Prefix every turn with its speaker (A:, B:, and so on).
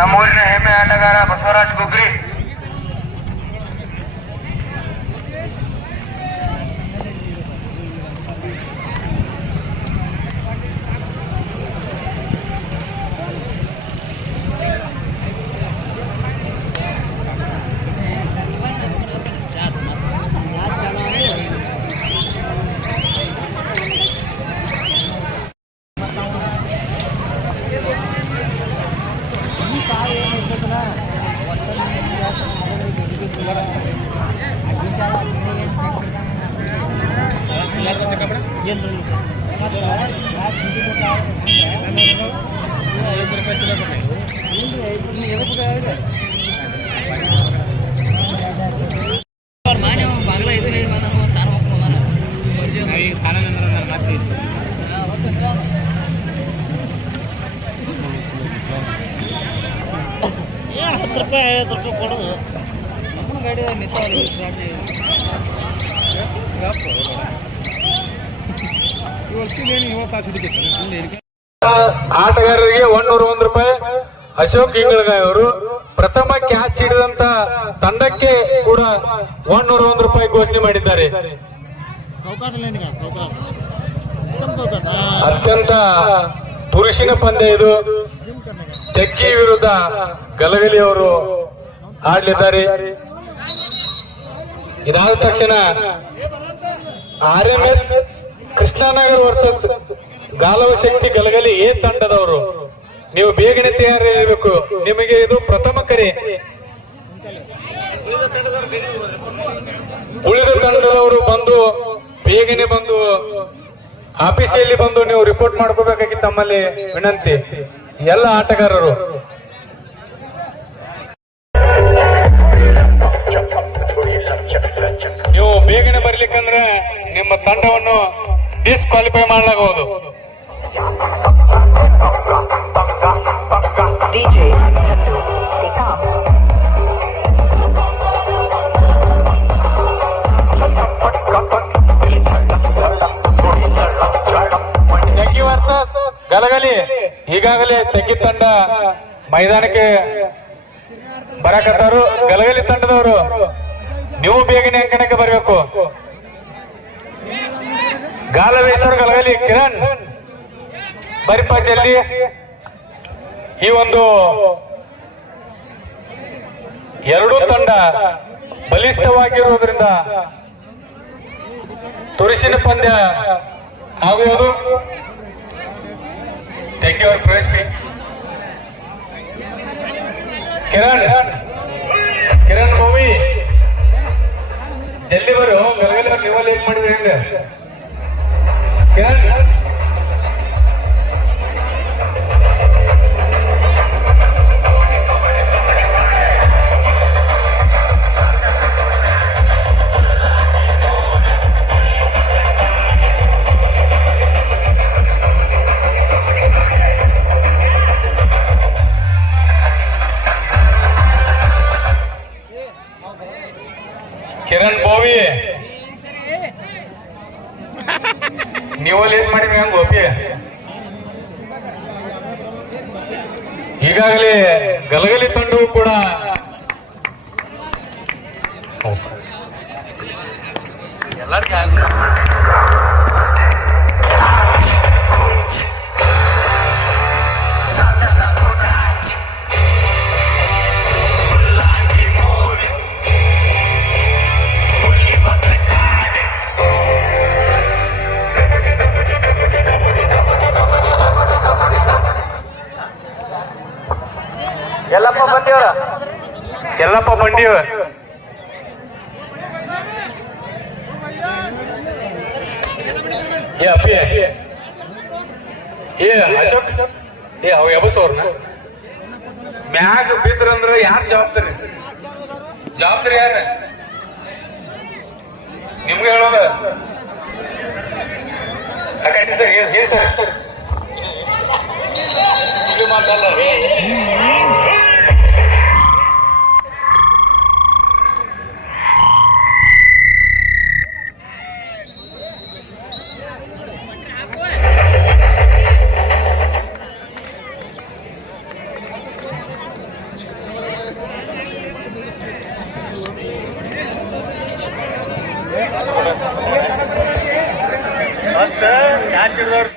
A: अमूल्य हेमया नगारा बसवराज गुगरी। ಹತ್ತು ರೂಪಾಯಿ ಐವತ್ತು ರೂಪಾಯಿ ಕೊಡೋದು. ಗಾಡಿ ನಿಂತಾವಲ್ಲ ಗಾಡಿ
B: ಆಟಗಾರರಿಗೆ ಒಂದೂರ ಒಂದು ರೂಪಾಯಿ. ಅಶೋಕ್ ಇಂಗಳಗಾಯ್ ಅವರು ಪ್ರಥಮ ಕ್ಯಾಚ್ ಹಿಡಿದಂತ ತಂಡಕ್ಕೆ ಕೂಡ ಒಂದೂರ ಒಂದು ರೂಪಾಯಿ ಘೋಷಣೆ ಮಾಡಿದ್ದಾರೆ. ಅತ್ಯಂತ ಪುರುಷಿನ ಪಂದ್ಯ ಇದು. ಟೆಕ್ಕಿ ವಿರುದ್ಧ ಗಲಗಲಿ ಅವರು ಆಡ್ಲಿದ್ದಾರೆ. ಇದಾದ ತಕ್ಷಣ R M S Krishnanagar versus Galava Shakti Galagali ಏ ತಂಡದವರು. ನೀವು ಬೇಗನೆ ತಯಾರಿ ಇರಬೇಕು ನಿಮಗೆ ಇದು ಪ್ರಥಮ ಕರೆ. ಉಳಿದ ತಂಡದವರು ಬಂದು ಬೇಗನೆ ಬಂದು ಆಫೀಸಿಯಲ್ಲಿ ಬಂದು ನೀವು ರಿಪೋರ್ಟ್ ಮಾಡ್ಕೋಬೇಕಾಗಿ ತಮ್ಮಲ್ಲಿ ವಿನಂತಿ. ಎಲ್ಲ ಆಟಗಾರರು. ಡಿಸ್ಕ್ವಾಲಿಫೈ ಮಾಡಲಾಗುವುದು ಗಲಗಲಿ. ಈಗಾಗಲೇ ತೆಗ್ಗಿ ತಂಡ ಮೈದಾನಕ್ಕೆ ಬರಕತ್ತಾರು. ಗಲಗಲಿ ತಂಡದವರು ನೀವು ಬೇಗನೆ ಅಂಕಣಕ್ಕೆ ಬರಬೇಕು. ಗಾಲವೇಶ್ವರ ಗಲಗಲಿ ಕಿರಣ್. ಬರಿಪ ಈ ಒಂದು ಎರಡೂ ತಂಡ ಬಲಿಷ್ಠವಾಗಿರುವುದರಿಂದ ತುರಿಸಿನ ಪಂದ್ಯ ಆಗುವುದು. ಥ್ಯಾಂಕ್ ಯು ಪ್ರವೇಶ್ ಕಿರಣ್ ಕಿರಣ್ ಭೂಮಿ. ಜಲ್ಲಿ ಬರು, ಗಲಗಲಿ ನೀವಲ್ಲಿ ಏನ್ ಮಾಡಿದ್ರಿ ಹೆಂಗ ಕಿರಣ್ ಕಿರಣ್ ನೀವು ಏನ್ ಮಾಡಿದ್ರಿ ಹಂಗ ಗೋಪಿ? ಈಗಾಗಲೇ ಗಲಗಲಿ ತಂಡವು ಕೂಡ
C: ಎಲ್ಲಪ್ಪ ಬಂದಿವ್ರ
B: ಎಲ್ಲಪ್ಪ ಬಂಡಿವ ಏ ಅಪ್ಪಿ. ಏ ಅಶೋಕ್. ಏ ಅವ ಎಬಸವ್ರನ್ನ ಮ್ಯಾಗ ಬಿದ್ರಂದ್ರ ಯಾರ ಜವಾಬ್ದಾರಿ? ಜವಾಬ್ದಾರಿ ಯಾರ? ನಿಮ್ಗೆ ಹೇಳೋದ? Sir sir. ठेकेदार